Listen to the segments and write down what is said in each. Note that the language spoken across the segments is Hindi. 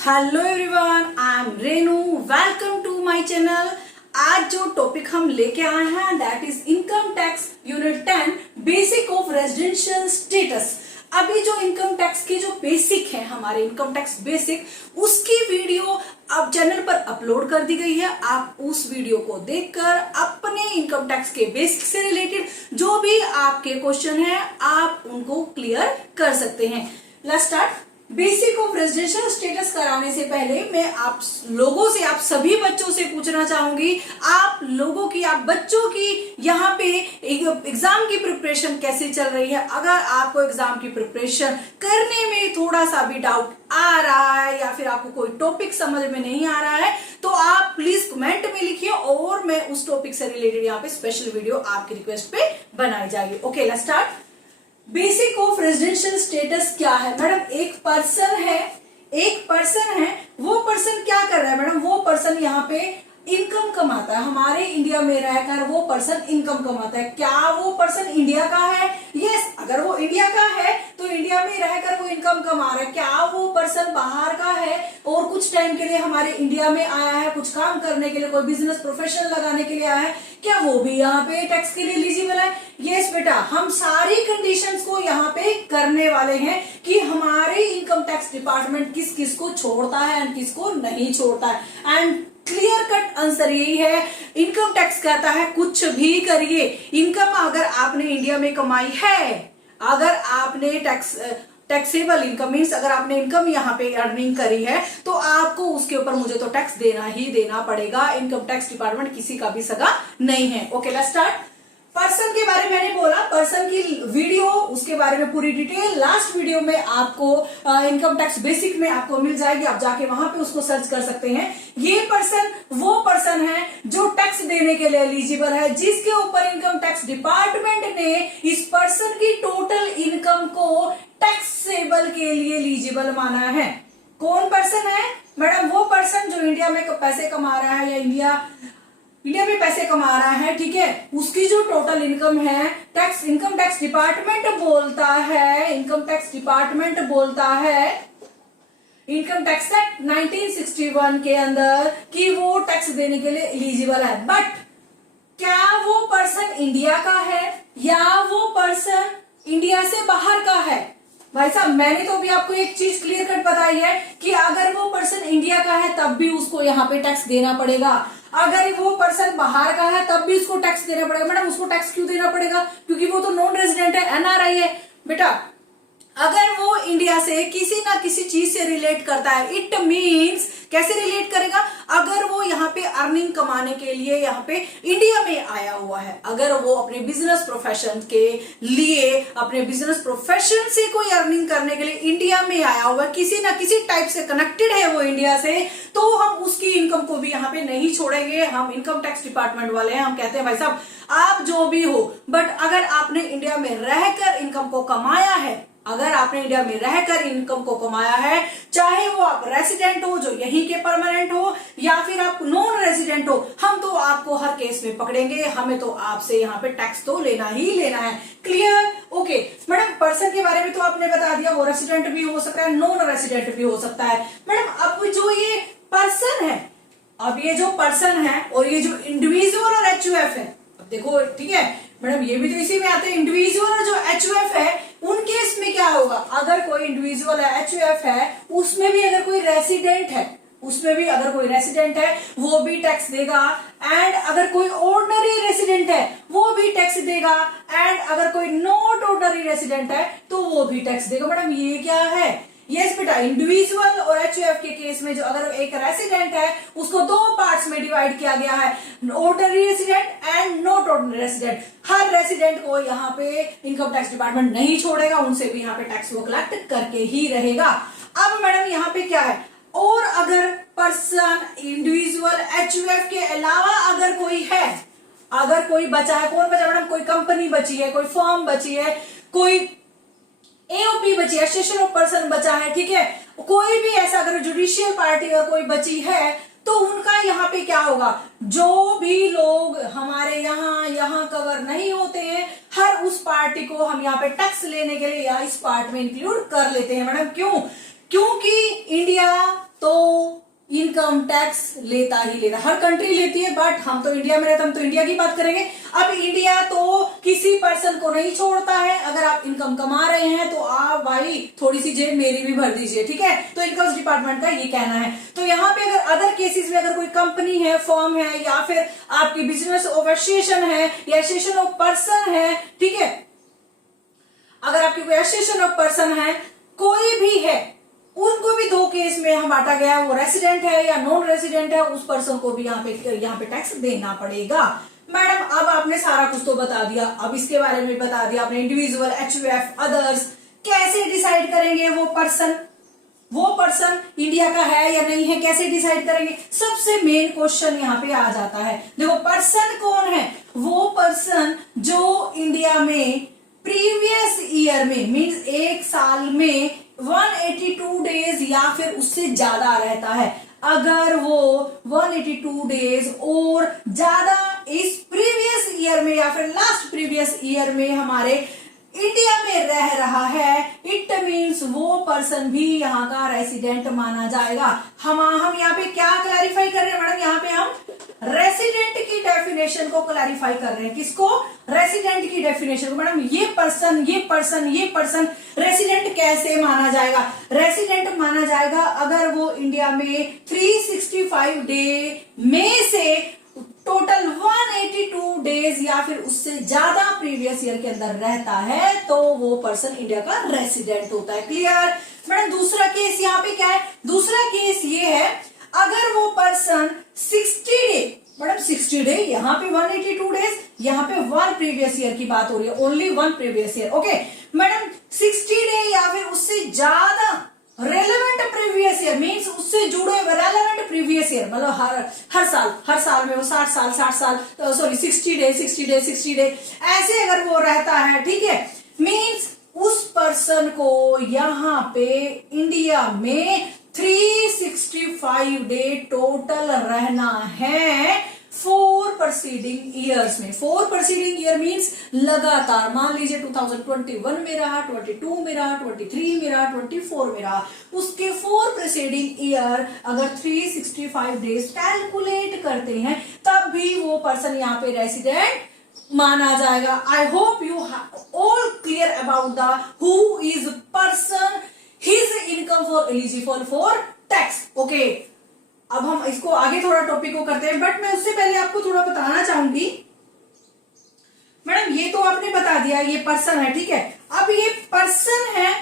Hello everyone, I am Renu. Welcome to my channel. आज जो टॉपिक हम लेके आए हैं that is income tax unit 10 basic of residential status. अभी जो इनकम टैक्स के जो बेसिक है, हमारे इनकम टैक्स बेसिक, उसकी वीडियो अब चैनल पर अपलोड कर दी गई है। आप उस वीडियो को देखकर अपने इनकम टैक्स के बेसिक से रिलेटेड जो भी आपके क्वेश्चन है आप उनको क्लियर कर सकते हैं। Let's start. Basic of residential status कराने से पहले मैं आप लोगों से, आप सभी बच्चों से पूछना चाहूंगी, आप लोगों की, आप बच्चों की यहाँ पे एग्जाम की प्रिपरेशन कैसे चल रही है। अगर आपको एग्जाम की प्रिपरेशन करने में थोड़ा सा भी डाउट आ रहा है या फिर आपको कोई टॉपिक समझ में नहीं आ रहा है तो आप प्लीज कमेंट में लिखिए और मैं उस टॉपिक से रिलेटेड यहाँ पे स्पेशल वीडियो आपकी रिक्वेस्ट पे बनाई जाएगी। Okay, let's start. Basic of residential status क्या है मैडम? एक पर्सन है, वो पर्सन क्या कर रहा है मैडम? वो पर्सन यहाँ पे इनकम कमाता है। हमारे इंडिया में रहकर वो पर्सन इनकम कमाता है। क्या वो पर्सन इंडिया का है? यस, अगर वो इंडिया का है तो इंडिया में रहकर वो इनकम कमा रहा है। क्या वो पर्सन बाहर का है और कुछ टाइम के लिए हमारे इंडिया में आया है, कुछ काम करने के लिए, कोई बिजनेस प्रोफेशन लगाने के लिए आया है, क्या वो भी यहाँ पे टैक्स के लिए एलिजिबल है? यस बेटा, हम सारी कंडीशंस को यहाँ पे करने वाले हैं कि हमारे इनकम टैक्स डिपार्टमेंट किस किस को छोड़ता है एंड किसको नहीं छोड़ता है। एंड क्लियर कट आंसर यही है, इनकम टैक्स कहता है कुछ भी करिए, इनकम अगर आपने इंडिया में कमाई है, अगर आपने टैक्सेबल इनकम मीन्स अगर आपने इनकम यहाँ पे अर्निंग करी है तो आपको उसके ऊपर मुझे तो टैक्स देना ही देना पड़ेगा। इनकम टैक्स डिपार्टमेंट किसी का भी सगा नहीं है। Okay, let's start. पर्सन के बारे में मैंने बोला, पर्सन की वीडियो, उसके बारे में पूरी डिटेल लास्ट वीडियो में आपको इनकम टैक्स बेसिक में आपको मिल जाएगी। आप जाके वहां पे उसको सर्च कर सकते हैं। ये पर्सन वो पर्सन है जो टैक्स देने के लिए एलिजिबल है, जिसके ऊपर इनकम टैक्स डिपार्टमेंट ने इस पर्सन की टोटल इनकम को टैक्सेबल के लिए एलिजिबल माना है। कौन पर्सन है मैडम? वो पर्सन जो इंडिया में पैसे कमा रहा है या इंडिया में पैसे कमा रहा है, ठीक है, उसकी जो टोटल इनकम है, इनकम टैक्स डिपार्टमेंट बोलता है, income tax income tax act 1961 के अंदर कि वो टैक्स देने के लिए एलिजिबल है। बट क्या वो पर्सन इंडिया का है या वो पर्सन इंडिया से बाहर का है? भाई साहब, मैंने तो अभी आपको एक चीज क्लियर कट बताई है कि अगर वो पर्सन इंडिया का है तब भी उसको यहाँ पे टैक्स देना पड़ेगा, अगर वो पर्सन बाहर का है तब भी उसको टैक्स देना पड़ेगा। मैडम, उसको टैक्स क्यों देना पड़ेगा? क्योंकि वो तो नॉन रेजिडेंट है, एनआरआई है। बेटा, अगर वो इंडिया से किसी ना किसी चीज से रिलेट करता है, इट मीन्स कैसे रिलेट करेगा? अगर वो यहाँ पे अर्निंग कमाने के लिए यहाँ पे इंडिया में आया हुआ है, अगर वो अपने बिजनेस प्रोफेशन के लिए, अपने बिजनेस प्रोफेशन से कोई अर्निंग करने के लिए इंडिया में आया हुआ है, किसी ना किसी टाइप से कनेक्टेड है वो इंडिया से, तो हम उसकी इनकम को भी यहाँ पे नहीं छोड़ेंगे। हम इनकम टैक्स डिपार्टमेंट वाले हैं, हम कहते हैं भाई साहब आप जो भी हो, बट अगर आपने इंडिया में रहकर इनकम को कमाया है, अगर आपने इंडिया में रहकर इनकम को कमाया है, चाहे वो आप रेसिडेंट हो जो यहीं के परमानेंट हो या फिर आप नॉन रेसिडेंट हो, हम तो आपको हर केस में पकड़ेंगे। हमें तो आपसे यहाँ पे टैक्स तो लेना ही लेना है। क्लियर? ओके मैडम, पर्सन के बारे में तो आपने बता दिया, वो रेसिडेंट भी हो सकता है, नॉन रेसिडेंट भी हो सकता है। मैडम, अब जो ये पर्सन है, अब ये जो पर्सन है और ये जो इंडिविजुअल और एचयूएफ है, अब देखो, ठीक है मैडम, ये भी तो इसी में आते हैं। इंडिविजुअल और जो एचयूएफ है उनके इसमें क्या होगा? अगर कोई इंडिविजुअल है, एचयूएफ है, उसमें भी अगर कोई रेसिडेंट है, वो भी टैक्स देगा। एंड अगर कोई ऑर्डिनरी रेसिडेंट है वो भी टैक्स देगा। एंड अगर कोई नॉट ऑर्डिनरी रेसिडेंट है तो वो भी टैक्स देगा। मैडम, ये क्या है? यस बेटा, इंडिविजुअल और एचयूएफ के केस में जो अगर एक रेसिडेंट है उसको दो पार्ट्स में डिवाइड किया गया है, ordinary resident and not ordinary resident. Her resident को यहाँ पे इनकम टैक्स डिपार्टमेंट नहीं छोड़ेगा, उनसे भी यहाँ पे टैक्स वो कलेक्ट करके ही रहेगा। अब मैडम यहाँ पे क्या है? और अगर पर्सन इंडिविजुअल एचयूएफ के अलावा अगर कोई है, अगर कोई बचा है, कौन बचा मैडम? कोई कंपनी बची है, कोई फर्म बची है, कोई एओपी बची है, एसोसिएशन ऑफ पर्सन बचा है, ठीक है, कोई भी ऐसा अगर जुडिशियल पार्टी अगर कोई बची है तो उनका यहाँ पे क्या होगा? जो भी लोग हमारे यहाँ कवर नहीं होते हैं, हर उस पार्टी को हम यहाँ पे टैक्स लेने के लिए या इस पार्ट में इंक्लूड कर लेते हैं। मैडम, क्यों? क्योंकि इंडिया तो टैक्स लेता ही लेता, हर कंट्री लेती है, बट हम तो इंडिया में रहते, हम तो इंडिया की बात करेंगे। अब इंडिया तो किसी पर्सन को नहीं छोड़ता है। अगर आप इनकम कमा रहे हैं तो आप भाई थोड़ी सी जेब मेरी भी भर दीजिए, ठीक है। तो इनकम डिपार्टमेंट का ये कहना है। तो यहाँ पे अगर अदर केसेस में अगर कोई कंपनी है, फर्म है, या फिर आपकी बिजनेस ऑफ एसोसिएशन है या एसोसिएशन ऑफ पर्सन है, ठीक है, अगर आपकी कोई एसोसिएशन ऑफ पर्सन है, कोई भी है, उनको भी दो केस में हम बांटा गया है, वो रेसिडेंट है या नॉन रेसिडेंट है, उस पर्सन को भी यहाँ पे टैक्स देना पड़ेगा। मैडम अब आपने सारा कुछ तो बता दिया, अब इसके बारे में बता दिया आपने, इंडिविजुअल, एचयूएफ, अदर्स, कैसे डिसाइड करेंगे वो पर्सन इंडिया का है या नहीं है, कैसे डिसाइड करेंगे। सबसे मेन क्वेश्चन यहाँ पे आ जाता है। देखो पर्सन कौन है, वो पर्सन जो इंडिया में प्रीवियस ईयर में मींस एक साल में 182 डेज या फिर उससे ज्यादा रहता है। अगर वो 182 डेज और ज्यादा इस प्रीवियस ईयर में या फिर लास्ट प्रीवियस ईयर में हमारे इंडिया में रह रहा है, इट मीन्स वो पर्सन भी यहाँ का रेसिडेंट माना जाएगा। हम यहाँ पे क्या क्लैरिफाई कर रहे हैं मैडम, यहाँ पे हम रेसिडेंट की डेफिनेशन को क्लैरिफाई कर रहे हैं। किसको? रेसिडेंट की डेफिनेशन को। मैडम ये पर्सन रेसिडेंट कैसे माना जाएगा? रेसिडेंट माना जाएगा अगर वो इंडिया में 365 डे में से टोटल 182 डेज या फिर उससे ज्यादा प्रीवियस ईयर के अंदर रहता है, तो वो पर्सन इंडिया का रेसिडेंट होता है। क्लियर? मैडम दूसरा केस यहाँ पे क्या है? दूसरा केस ये है अगर वो पर्सन 60 डे, मैडम 60 डे, यहाँ पे 182 डेज, यहाँ पे 1 प्रीवियस ईयर की बात हो रही है, only 1 previous year. Okay madam 60 day या फिर उससे ज्यादा रेलेवेंट प्रीवियस ईयर मींस उससे जुड़े रेलेवेंट प्रीवियस ईयर, मतलब हर साल में वो 60 साल सॉरी 60 डे ऐसे अगर वो रहता है, ठीक है, मींस उस पर्सन को यहाँ पे इंडिया में 365 डे टोटल रहना है 4 प्रीसीडिंग ईयर्स में। 4 प्रीसीडिंग ईयर मींस लगातार, मान लीजिए 2021 में रहा, 22 में रहा, 23 में रहा, 24 में रहा, उसके 4 प्रीसीडिंग ईयर अगर 365 डेज कैलकुलेट करते हैं तब भी वो पर्सन यहाँ पे रेसिडेंट माना जाएगा। I hope you all clear about the who is person, his income for eligible for tax. Okay अब हम इसको आगे थोड़ा टॉपिक को करते हैं, बट मैं उससे पहले आपको थोड़ा बताना चाहूंगी। मैडम ये तो आपने बता दिया ये पर्सन है, ठीक है। अब ये पर्सन है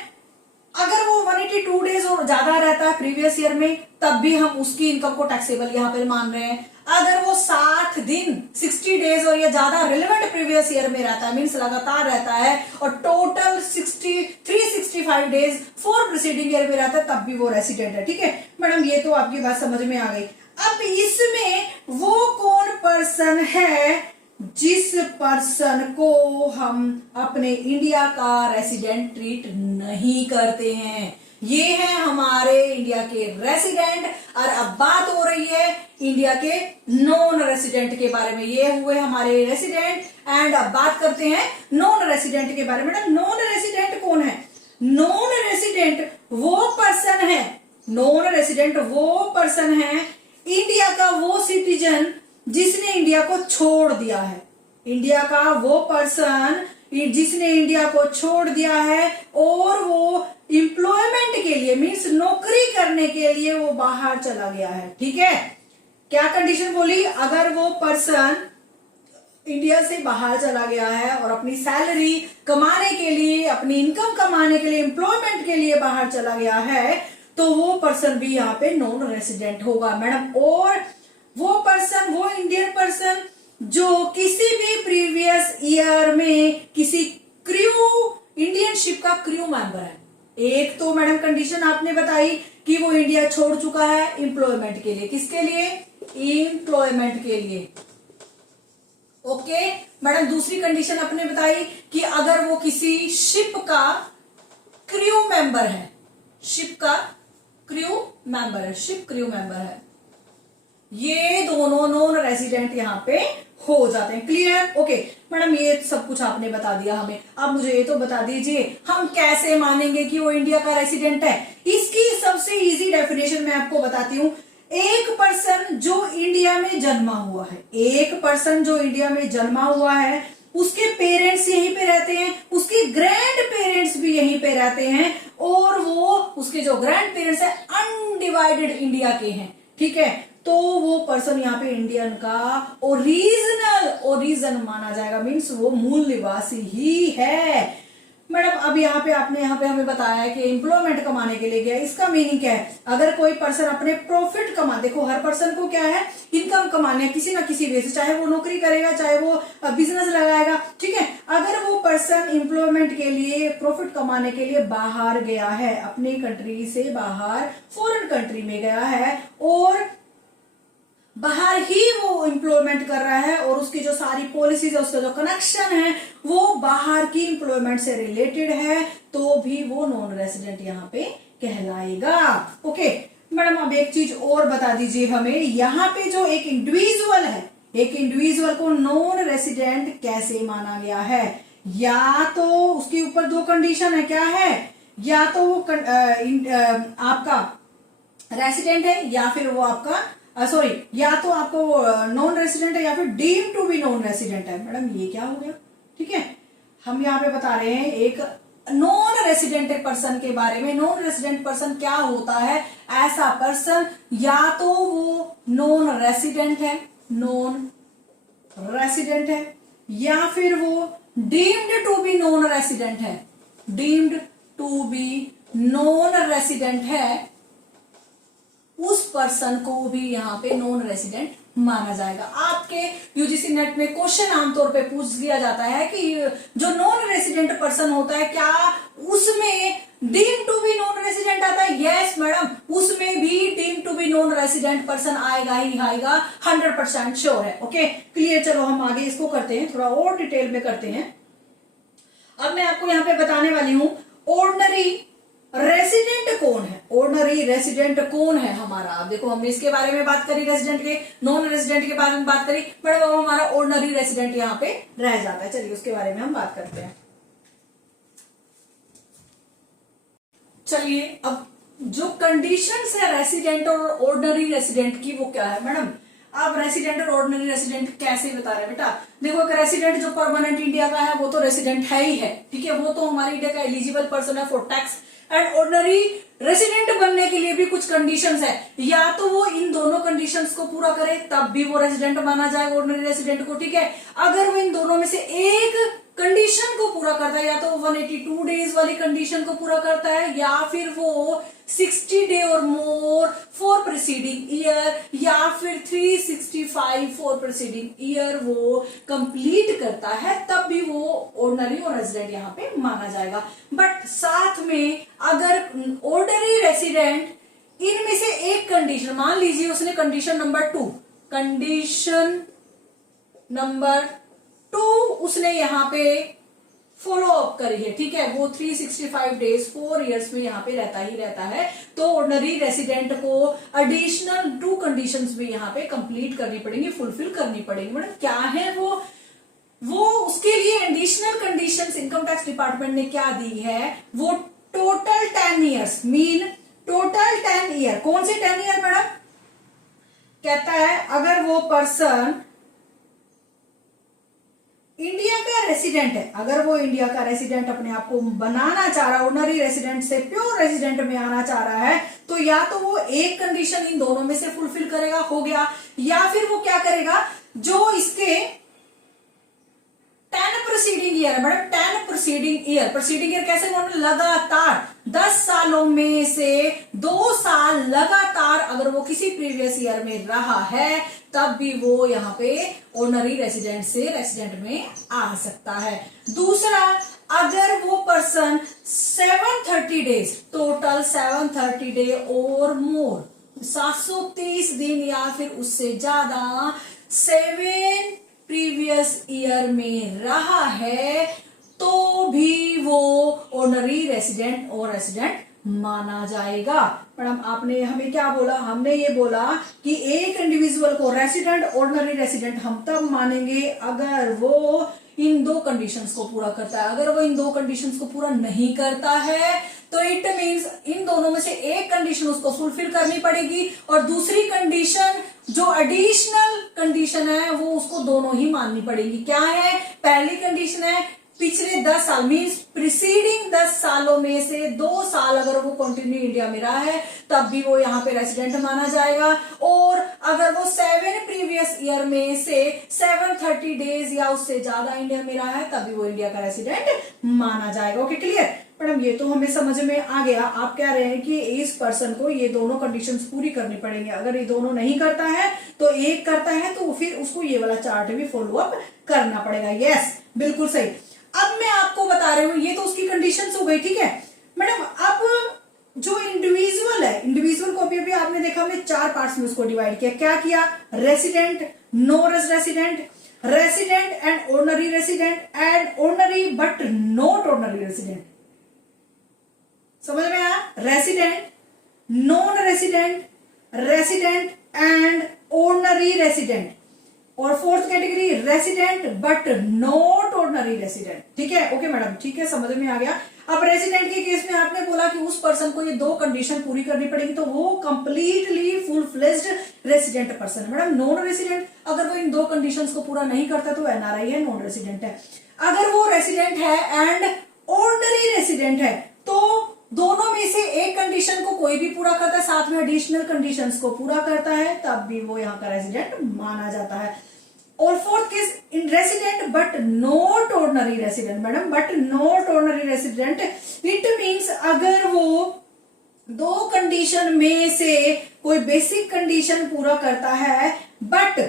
अगर वो 182 डेज और ज्यादा रहता है प्रीवियस ईयर में, तब भी हम उसकी इनकम को टैक्सेबल यहाँ पे मान रहे हैं। अगर वो 60 दिन 60 डेज और या ज्यादा रिलेवेंट प्रीवियस ईयर में रहता है, मीन्स लगातार रहता है, और टोटल 365 डेज 4 प्रीसीडिंग ईयर में रहता है, तब भी वो रेसिडेंट है, ठीक है। मैडम ये तो आपकी बात समझ में आ गई। अब इसमें वो कौन पर्सन है जिस पर्सन को हम अपने इंडिया का रेसिडेंट ट्रीट नहीं करते हैं? ये है हमारे इंडिया के रेसिडेंट। और अब बात हो रही है इंडिया के नॉन रेसिडेंट के बारे में। ये हुए हमारे रेसिडेंट एंड अब बात करते हैं नॉन रेसिडेंट के बारे में। मैडम नॉन रेसिडेंट कौन है? नॉन रेसिडेंट वो पर्सन है, नॉन रेसिडेंट वो पर्सन है इंडिया का वो सिटीजन जिसने इंडिया को छोड़ दिया है। इंडिया का वो पर्सन जिसने इंडिया को छोड़ दिया है और वो एम्प्लॉयमेंट के लिए मींस नौकरी करने के लिए वो बाहर चला गया है, ठीक है। क्या कंडीशन बोली? अगर वो पर्सन इंडिया से बाहर चला गया है और अपनी सैलरी कमाने के लिए, अपनी इनकम कमाने के लिए, एम्प्लॉयमेंट के लिए बाहर चला गया है, तो वो पर्सन भी यहाँ पे नॉन रेसिडेंट होगा मैडम। और वो पर्सन, वो इंडियन पर्सन जो किसी भी प्रीवियस ईयर में किसी क्रू, इंडियन शिप का क्रू मेंबर है। एक तो मैडम कंडीशन आपने बताई कि वो इंडिया छोड़ चुका है एम्प्लॉयमेंट के लिए। किसके लिए? एम्प्लॉयमेंट के लिए। ओके मैडम दूसरी कंडीशन आपने बताई कि अगर वो किसी शिप का क्रू मेंबर है, शिप का क्रू मेंबर है, शिप क्रू मेंबर है। ये दोनों नॉन रेसिडेंट यहाँ पे हो जाते हैं। क्लियर? ओके मैडम ये सब कुछ आपने बता दिया हमें। अब मुझे ये तो बता दीजिए हम कैसे मानेंगे कि वो इंडिया का रेसिडेंट है। इसकी सबसे इजी डेफिनेशन मैं आपको बताती हूँ। एक पर्सन जो इंडिया में जन्मा हुआ है, एक पर्सन जो इंडिया में जन्मा हुआ है, उसके पेरेंट्स यहीं पे रहते हैं, उसके ग्रैंड पेरेंट्स भी यहीं पे रहते हैं, और वो उसके जो ग्रैंड पेरेंट्स है अनडिवाइडेड इंडिया के हैं, ठीक है, तो वो पर्सन यहाँ पे इंडियन का ओरिजिन माना जाएगा, मीन्स वो मूल निवासी ही है। मैडम अब यहाँ पे आपने यहाँ पे हमें बताया है कि एम्प्लॉयमेंट कमाने के लिए गया, इसका मीनिंग क्या है? अगर कोई पर्सन अपने प्रॉफिट कमा, देखो हर पर्सन को क्या है, इनकम कमाने किसी ना किसी वे से, चाहे वो नौकरी करेगा, चाहे वो बिजनेस लगाएगा, ठीक है। अगर वो पर्सन एम्प्लॉयमेंट के लिए, प्रॉफिट कमाने के लिए बाहर गया है, अपनी कंट्री से बाहर फॉरेन कंट्री में गया है, और बाहर ही वो एम्प्लॉयमेंट कर रहा है, और उसकी जो सारी पॉलिसीज है, उसका जो कनेक्शन है वो बाहर की एम्प्लॉयमेंट से रिलेटेड है, तो भी वो नॉन रेसिडेंट यहाँ पे कहलाएगा। ओके मैडम, अब एक चीज और बता दीजिए हमें, यहाँ पे जो एक इंडिविजुअल है, एक इंडिविजुअल को नॉन रेसिडेंट कैसे माना गया है? या तो उसके ऊपर दो कंडीशन है, क्या है? या तो वो आपका रेसिडेंट है, या फिर वो आपका या तो आपको नॉन रेसिडेंट है, या फिर deem to be non resident है। मैडम ये क्या हो गया? ठीक है, हम यहाँ पे बता रहे हैं एक नॉन रेसिडेंट पर्सन के बारे में। नॉन रेसिडेंट पर्सन क्या होता है? ऐसा पर्सन या तो वो नॉन रेसिडेंट है, या फिर वो deemed to be non resident है, deemed to be non resident है, उस पर्सन को भी यहाँ पे नॉन रेसिडेंट माना जाएगा। आपके यूजीसी नेट में क्वेश्चन आमतौर पे पूछ दिया जाता है कि जो नॉन रेसिडेंट पर्सन होता है, क्या उसमें deem to be non resident आता है? यस मैडम, उसमें भी deem to be non resident person आएगा ही आएगा, 100% श्योर है। ओके क्लियर, चलो हम आगे इसको करते हैं, थोड़ा और डिटेल में करते हैं। अब मैं आपको यहाँ पे बताने वाली हूं ऑर्डिनरी रेसिडेंट कौन है, ऑर्डिनरी रेसिडेंट कौन है हमारा। अब देखो हमने इसके बारे में बात करी, रेसिडेंट के, नॉन रेसिडेंट के बारे में बात करी, बट वो हमारा ऑर्डिनरी रेसिडेंट यहाँ पे रह जाता है। चलिए उसके बारे में हम बात करते हैं। चलिए अब जो कंडीशंस है रेसिडेंट और ऑर्डिनरी रेसिडेंट की, वो क्या है मैडम? आप रेसिडेंट और ऑर्डिनरी रेसिडेंट कैसे बता रहे हैं बेटा? देखो अगर रेसिडेंट जो परमानेंट इंडिया का है वो तो रेसिडेंट है ही है, ठीक है, वो तो हमारे इंडिया का एलिजिबल पर्सन है for tax. And ordinary resident बनने के लिए भी कुछ कंडीशंस है, या तो वो इन दोनों कंडीशंस को पूरा करे तब भी वो रेसिडेंट माना जाएगा ऑर्डिनरी रेसिडेंट को, ठीक है। अगर वो इन दोनों में से एक कंडीशन को पूरा करता है, या तो 182 डेज वाली कंडीशन को पूरा करता है, या फिर वो 60 डे और मोर फॉर प्रीसीडिंग ईयर, या फिर 365 फॉर प्रीसीडिंग ईयर वो कंप्लीट करता है, तब भी वो ऑर्डिनरी और रेसिडेंट यहाँ पे माना जाएगा। बट साथ में अगर ऑर्डिनरी रेसिडेंट इनमें से एक कंडीशन, मान लीजिए उसने कंडीशन नंबर 2 उसने यहाँ पे फॉलो अप करी है, ठीक है, वो 365 डेज 4 इयर्स में यहाँ पे रहता ही रहता है, तो ऑर्डिनरी रेसिडेंट को एडिशनल 2 कंडीशंस भी यहाँ पे कंप्लीट करनी पड़ेंगी, फुलफिल करनी पड़ेंगी। मतलब क्या है वो उसके लिए additional conditions income tax department ने क्या दी है? वो total 10 years, mean total 10 year. कौन से 10 ईयर मैडम? कहता है अगर वो पर्सन इंडिया का रेसिडेंट है, अगर वो इंडिया का रेसिडेंट अपने आप को बनाना चाह रहा है, ऑर्डिनरी रेसिडेंट से प्योर रेसिडेंट में आना चाह रहा है, तो या तो वो एक कंडीशन इन दोनों में से फुलफिल करेगा, हो गया, या फिर वो क्या करेगा, जो इसके 10 प्रीसीडिंग ईयर है मैडम, 10 प्रीसीडिंग ईयर कैसे बोलते? लगातार 10 सालों में से 2 साल लगातार अगर वो किसी प्रीवियस ईयर में रहा है, तब भी वो यहाँ पे ऑर्डिनरी रेसिडेंट से रेसिडेंट में आ सकता है। दूसरा, अगर वो पर्सन 730 डेज, टोटल 730 डे और मोर, 730 दिन या फिर उससे ज्यादा 7 प्रीवियस ईयर में रहा है, तो भी वो ऑर्डिनरी रेसिडेंट और रेसिडेंट माना जाएगा। मैडम आपने हमें क्या बोला? हमने ये बोला कि एक इंडिविजुअल को रेसिडेंट, ऑर्डिनरी रेसिडेंट हम तब मानेंगे अगर वो इन 2 कंडीशंस को पूरा करता है। अगर वो इन 2 कंडीशंस को पूरा नहीं करता है, तो इट मीन्स इन दोनों में से एक कंडीशन उसको फुलफिल करनी पड़ेगी और दूसरी कंडीशन जो एडिशनल कंडीशन है वो उसको दोनों ही माननी पड़ेगी। क्या है? पहली कंडीशन है पिछले 10 साल मीन्स प्रिसीडिंग 10 सालों में से 2 साल अगर वो कंटिन्यू इंडिया में रहा है तब भी वो यहाँ पे रेसिडेंट माना जाएगा, और अगर वो 7 प्रीवियस ईयर में से 730 डेज या उससे ज्यादा इंडिया में रहा है तब भी वो इंडिया का रेसिडेंट माना जाएगा। ओके क्लियर मैडम, ये तो हमें समझ में आ गया। आप कह रहे हैं कि इस पर्सन को ये दोनों कंडीशंस पूरी करनी पड़ेंगी, अगर ये दोनों नहीं करता है तो एक करता है तो फिर उसको ये वाला चार्ट भी फॉलो अप करना पड़ेगा। यस बिल्कुल सही। अब मैं आपको बता रही हूँ, ये तो उसकी कंडीशंस हो गई, ठीक है मैडम। अब जो इंडिविजुअल है, इंडिविजुअल को अभी आपने देखा हमने 4 पार्ट्स में उसको डिवाइड किया। क्या किया? Resident, non resident, resident and ordinary resident, and ordinary but not ordinary resident. समझ में आया? Resident, non resident, resident and ordinary resident, और fourth category resident but not ordinary resident. ठीक है, ओके मैडम, ठीक है, समझ में आ गया। अब रेसिडेंट के केस में आपने बोला कि उस पर्सन को ये 2 कंडीशन पूरी करनी पड़ेगी तो वो completely full fledged resident person है। मैडम नॉन रेसिडेंट अगर वो इन 2 कंडीशंस को पूरा नहीं करता तो एनआरआई है, नॉन रेसिडेंट है। अगर वो रेसिडेंट है एंड ऑर्डिनरी रेसिडेंट है तो दोनों में से एक कंडीशन को कोई भी पूरा करता है, साथ में एडिशनल कंडीशंस को पूरा करता है, तब भी वो यहाँ का रेसिडेंट माना जाता है। और fourth case in resident but not ordinary resident. Madam but not ordinary resident it means अगर वो 2 कंडीशन में से कोई बेसिक कंडीशन पूरा करता है बट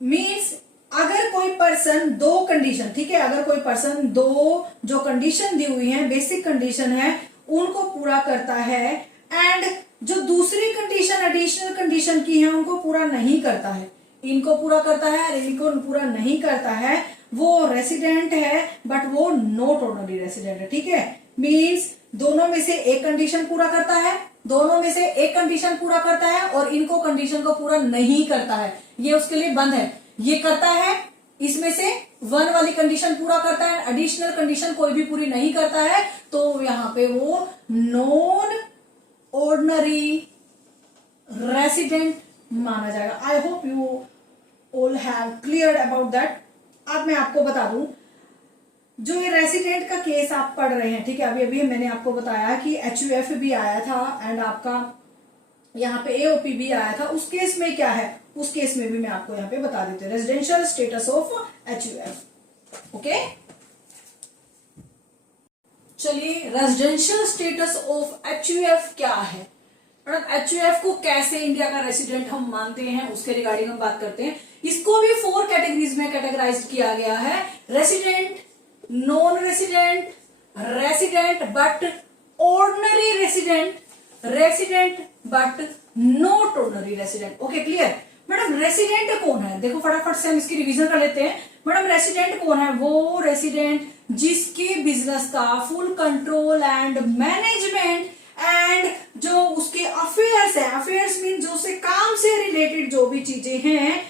मींस अगर कोई पर्सन 2 कंडीशन, ठीक है, अगर कोई पर्सन 2 जो कंडीशन दी हुई है बेसिक कंडीशन है उनको पूरा करता है एंड जो दूसरी कंडीशन एडिशनल कंडीशन की है उनको पूरा नहीं करता है, इनको पूरा करता है और इनको पूरा नहीं करता है, वो रेसिडेंट है बट वो नॉट ऑर्डिनरी रेसिडेंट है। ठीक है, मींस दोनों में से एक कंडीशन पूरा करता है, दोनों में से एक कंडीशन पूरा करता है और इनको कंडीशन को पूरा नहीं करता है, ये उसके लिए बंद है। ये करता है, इसमें से 1 वाली कंडीशन पूरा करता है, एडिशनल कंडीशन कोई भी पूरी नहीं करता है, तो यहाँ पे वो नॉन ऑर्डिनरी रेसिडेंट माना जाएगा। I hope you all have clear about that. अब मैं आपको बता दूं, जो ये रेसिडेंट का केस आप पढ़ रहे हैं, ठीक है, अभी अभी मैंने आपको बताया कि HUF भी आया था एंड आपका यहाँ पे AOP भी आया था। उस केस में क्या है, उस केस में भी मैं आपको यहाँ पे बता देती हूँ, residential status of HUF। Okay, चलिए रेजिडेंशियल स्टेटस ऑफ HUF क्या है मैडम, HUF को कैसे इंडिया का रेसिडेंट हम मानते हैं उसके रिगार्डिंग हम बात करते हैं। इसको भी 4 कैटेगरीज में कैटेगराइज किया गया है, resident, non resident, resident but ordinary resident, resident but not ordinary resident. Okay clear madam. Resident कौन है, देखो फटाफट से हम इसकी रिवीजन कर लेते हैं। मैडम रेसिडेंट कौन है, वो रेसिडेंट जिसके बिजनेस का full control and management and जो उसके अफेयर्स है, अफेयर्स मीन जो उसके काम से रिलेटेड जो भी चीजें हैं,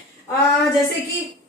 जैसे कि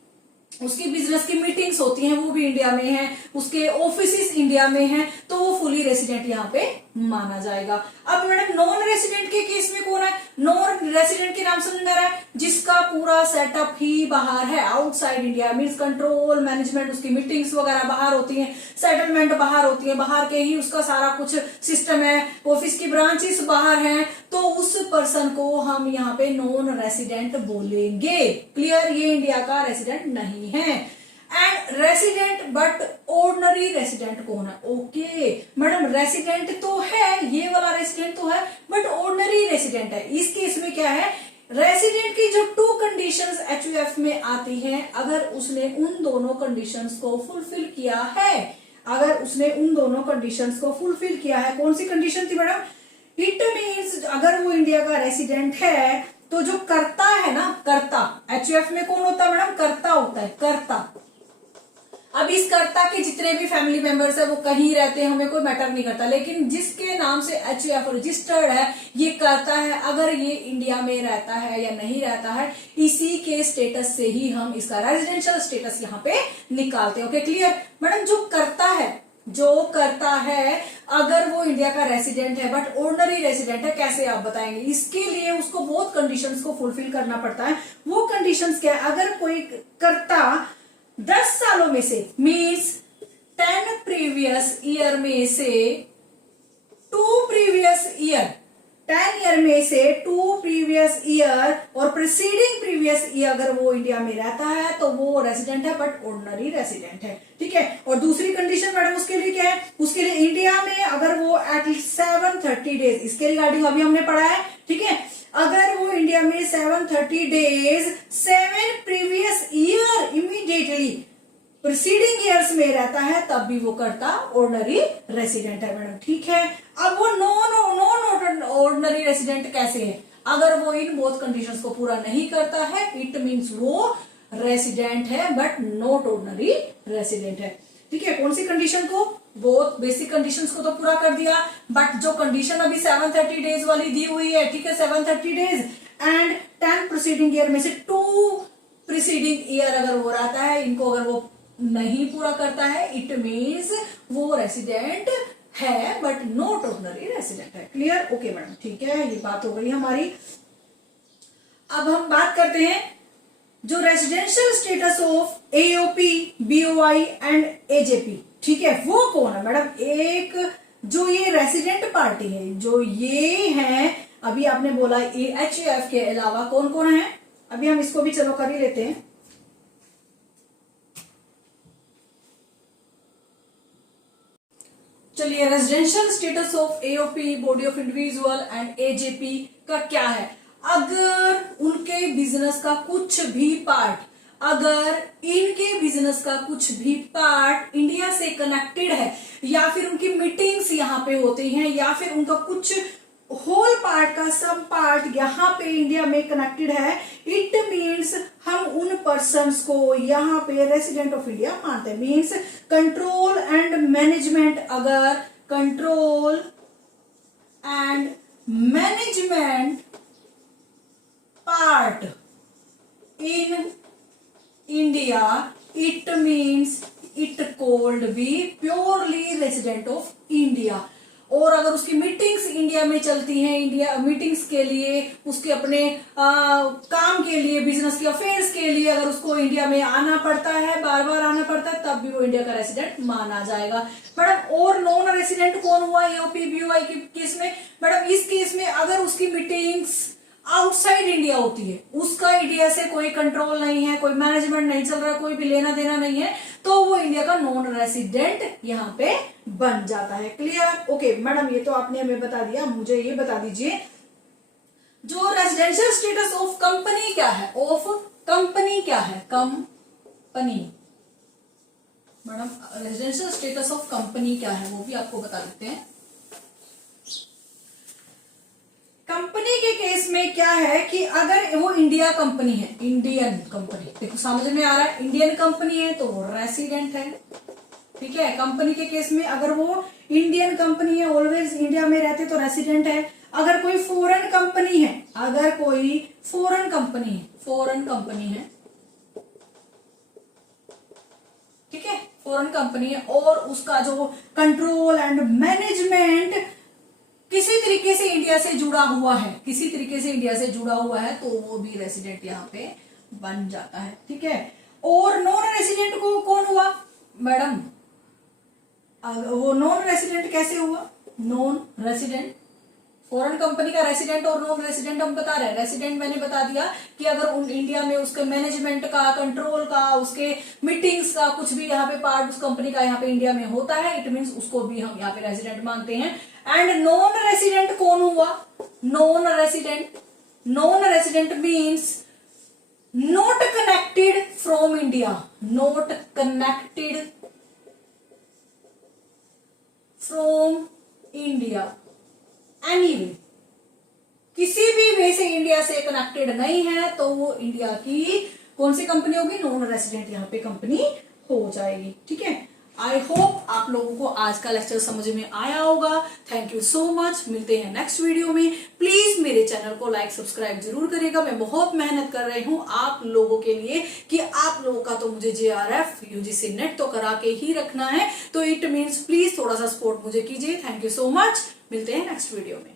उसकी बिजनेस की मीटिंग्स होती हैं वो भी इंडिया में है, उसके ऑफिसेस इंडिया में हैं, तो वो फुली रेसिडेंट यहाँ पे माना जाएगा। अब मैडम नॉन रेसिडेंट के केस में कौन है, नॉन रेसिडेंट के नाम समझ में आ रहा है, जिसका पूरा सेटअप ही बाहर है, outside India, means control management, उसकी मीटिंग्स वगैरह बाहर होती हैं, सेटलमेंट बाहर होती है, बाहर के ही उसका सारा कुछ सिस्टम है, ऑफिस की ब्रांचेस बाहर हैं, तो उस पर्सन को हम यहाँ पे नॉन रेसिडेंट बोलेंगे। क्लियर, ये इंडिया का रेसिडेंट नहीं है। And resident but ordinary resident कौन है, ओके मैडम रेसिडेंट तो है, ये वाला रेसिडेंट तो है बट ऑर्डिनरी रेसिडेंट है। इस केस में क्या है, रेसिडेंट की जो 2 कंडीशंस HUF में आती हैं, अगर उसने उन दोनों कंडीशंस को फुलफिल किया है, अगर उसने उन दोनों कंडीशंस को फुलफिल किया है, कौन सी कंडीशन थी मैडम, इट मीन्स अगर वो इंडिया का रेसिडेंट है तो जो कर्ता है ना, कर्ता HUF में कौन होता है मैडम, कर्ता होता है, कर्ता। अब इस कर्ता के जितने भी फैमिली मेंबर्स है वो कहीं रहते हैं, हमें कोई मैटर नहीं करता, लेकिन जिसके नाम से HUF रजिस्टर्ड है ये कर्ता है, अगर ये इंडिया में रहता है या नहीं रहता है, इसी के स्टेटस से ही हम इसका रेजिडेंशियल स्टेटस यहाँ पे निकालते हैं। Okay clear madam. जो करता है अगर वो इंडिया का रेसिडेंट है बट ऑर्डिनरी रेसिडेंट है, कैसे आप बताएंगे? इसके लिए उसको बहुत कंडीशंस को फुलफिल करना पड़ता है। वो कंडीशंस क्या है? अगर कोई करता 10 सालों में से मीन्स 10 प्रीवियस ईयर में से 2 प्रीवियस ईयर, 10 ईयर में से 2 प्रीवियस ईयर और प्रीसीडिंग प्रीवियस ईयर अगर वो इंडिया में रहता है तो वो रेसिडेंट है बट ऑर्डिनरी रेसिडेंट है। ठीक है। और दूसरी कंडीशन मैडम उसके लिए क्या है? उसके लिए इंडिया में अगर वो एटलीस्ट 730 डेज, इसके रिगार्डिंग अभी हमने पढ़ा है। ठीक है। अगर वो इंडिया में 730 days 7 previous year immediately preceding years में रहता है तब भी वो करता ऑर्डिनरी रेसिडेंट है मैडम। ठीक है। अब वो नॉन ऑर्डिनरी रेसिडेंट कैसे है? अगर वो इन बोथ कंडीशंस को पूरा नहीं करता है इट मींस वो रेसिडेंट है बट नॉट ऑर्डिनरी रेसिडेंट है। ठीक है। कौन सी कंडीशन को? बोथ बेसिक कंडीशंस को तो पूरा कर दिया, बट जो कंडीशन अभी 730 डेज वाली दी हुई है, ठीक है, 730 डेज एंड 10 प्रीसीडिंग ईयर में से 2 प्रीसीडिंग ईयर अगर वो रहता है, इनको अगर वो नहीं पूरा करता है इट मींस वो रेसिडेंट है बट नॉट ऑर्डिनरी रेसिडेंट है। क्लियर? Okay madam. ठीक है, ये बात हो गई हमारी। अब हम बात करते हैं जो residential status of AOP, BOI and AJP। ठीक है, वो कौन है मैडम? एक जो ये रेसिडेंट पार्टी है, जो ये है, अभी आपने बोला HUF के अलावा कौन कौन है, अभी हम इसको भी चलो कर ही लेते हैं। चलिए, residential status of AOP, body of individual and AJP का क्या है? अगर उनके बिजनेस का कुछ भी पार्ट, अगर इनके बिजनेस का कुछ भी पार्ट इंडिया से कनेक्टेड है, या फिर उनकी मीटिंग्स यहाँ पे होती हैं, या फिर उनका कुछ होल पार्ट का सम पार्ट यहाँ पे इंडिया में कनेक्टेड है, इट मीन्स हम उन पर्सन्स को यहाँ पे रेसिडेंट ऑफ इंडिया मानते हैं। मीन्स कंट्रोल एंड मैनेजमेंट, अगर control and management part in India, it means it called B purely resident of India. और अगर उसकी मीटिंग्स इंडिया में चलती हैं, इंडिया मीटिंग्स के लिए, उसके अपने काम के लिए, बिजनेस के अफेयर्स के लिए अगर उसको इंडिया में आना पड़ता है, बार बार आना पड़ता है, तब भी वो इंडिया का रेसिडेंट माना जाएगा। मैडम और नॉन रेसिडेंट कौन हुआ AOP, BOI के केस में? मैडम इस केस में अगर उसकी मीटिंग्स आउटसाइड इंडिया होती है, उसका इंडिया से कोई कंट्रोल नहीं है, कोई मैनेजमेंट नहीं चल रहा, कोई भी लेना देना नहीं है, तो वो इंडिया का नॉन रेसिडेंट यहाँ पे बन जाता है। क्लियर? ओके मैडम, ये तो आपने हमें बता दिया। मुझे ये बता दीजिए जो रेजिडेंशियल स्टेटस ऑफ कंपनी क्या है? ऑफ कंपनी क्या है? Company madam, residential status of company क्या है वो भी आपको बता देते हैं। कंपनी के केस में क्या है कि अगर वो इंडिया कंपनी है, इंडियन कंपनी, देखो समझ में आ रहा है, इंडियन कंपनी है तो वो रेसिडेंट है। ठीक है। कंपनी के केस में अगर वो इंडियन कंपनी है, ऑलवेज इंडिया में रहते तो रेसिडेंट है। अगर कोई फॉरेन कंपनी है, अगर कोई फॉरेन कंपनी है, ठीक है, फॉरेन कंपनी है और उसका जो कंट्रोल एंड मैनेजमेंट किसी तरीके से इंडिया से जुड़ा हुआ है, किसी तरीके से इंडिया से जुड़ा हुआ है, तो वो भी रेसिडेंट यहाँ पे बन जाता है। ठीक है। और नॉन रेसिडेंट को कौन हुआ मैडम? वो नॉन रेसिडेंट कैसे हुआ? नॉन रेसिडेंट, फॉरेन कंपनी का रेसिडेंट और नॉन रेसिडेंट हम बता रहे हैं। रेसिडेंट मैंने बता दिया कि अगर इंडिया में उसके मैनेजमेंट का, कंट्रोल का, उसके मीटिंग्स का कुछ भी यहाँ पे पार्ट उस कंपनी का यहाँ पे इंडिया में होता है, इट मीन्स उसको भी हम यहाँ पे रेसिडेंट मानते हैं। एंड नॉन रेसिडेंट कौन हुआ? Non resident means not connected from India, not connected from India anyway, किसी भी वे से इंडिया से कनेक्टेड नहीं है तो वो इंडिया की कौन सी कंपनी होगी? नॉन रेसिडेंट यहाँ पे कंपनी हो जाएगी। ठीक है, आई होप आप लोगों को आज का लेक्चर समझ में आया होगा। थैंक यू सो मच, मिलते हैं नेक्स्ट वीडियो में। प्लीज मेरे चैनल को लाइक सब्सक्राइब जरूर करेगा। मैं बहुत मेहनत कर रही हूँ आप लोगों के लिए कि आप लोगों का तो मुझे JRF UGC नेट तो करा के ही रखना है, तो इट मीन्स प्लीज थोड़ा सा सपोर्ट मुझे कीजिए। थैंक यू सो मच, मिलते हैं नेक्स्ट वीडियो में।